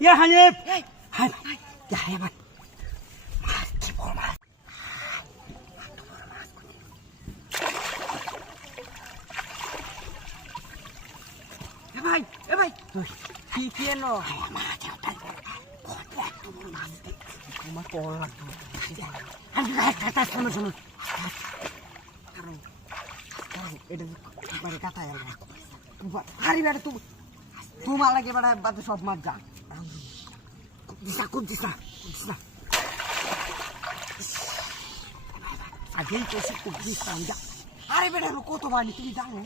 ইয়া হানিফ হাই ইয়া হাই ভাই মাছ কি বড় মাছ ভাই এ ভাই কি কি এনো মাছ ওটা বড় বড় মাছ আমার পড় লাগতো আমি কাটা শোনো শোনো কারণ কারণ এটা মানে কাটা গেল আরে বেটা তুই তোমার লাগে বেটা বাদে সব মাছ যা খুব দিসা দিসা আগেই কইছি খুব দিসা যা আরে বেটা কত বাড়ি তুমি জানো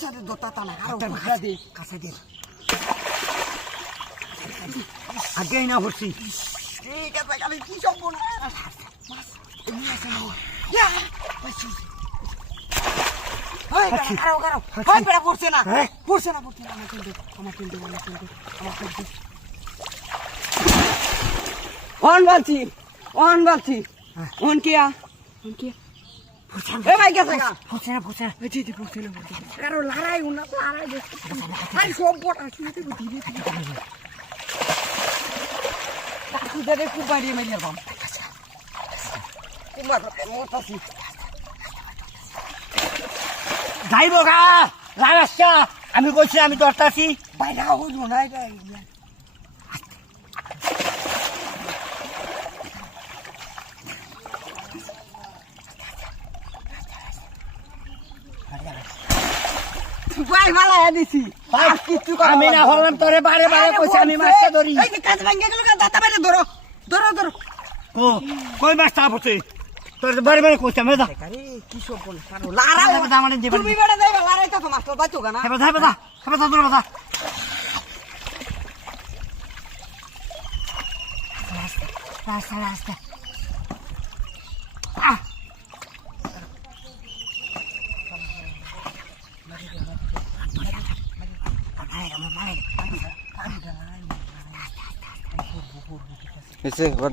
সাথে দত্তা তা না আরও একটা ঘুরা দে কাছে দে আগেই না হচ্ছি ঠিক আছে আমি কি সব বলো আমার কিন্তু আমার কিন্তু আমার কিন্তু আমার কিন্তু অন বালছি অন বালছি। অন কিয়া অন কিয়া এ ভাই গেছে গা হচ্ছে না হচ্ছে না। এই না কারও লড়াই উনা লড়াই দেখছে আরে সব বড় আসলে তো ধীরে ধীরে তাকু দে খুব বাড়িয়ে মেরিয়ে বাম কুমার মোতাছি যাইব গা লাগাস আমি কইছি আমি দরতাছি বাইরে হইল না ভাই মালা দিছি। ভাই, কিচ্ছু আমি না হলাম তোরে বারে বারে কইছি আমি মাছটা ধরি। এই কাজ ভাঙ্গে গেল দাদা বাইরে ধরো ধরো ধরো। কো কই মাছটা পড়ছে? তোর বারে বারে কইছি আমি দা কি সব বল লারা হেবে দা মানে দিবেন তুমি বেড়া যাইবা লারাইতা তো বাচ্চো গানা হেবে দা হেবে দা হেবে দা কথা রাস্তা রাস্তা আহ ไม่ใช่วัน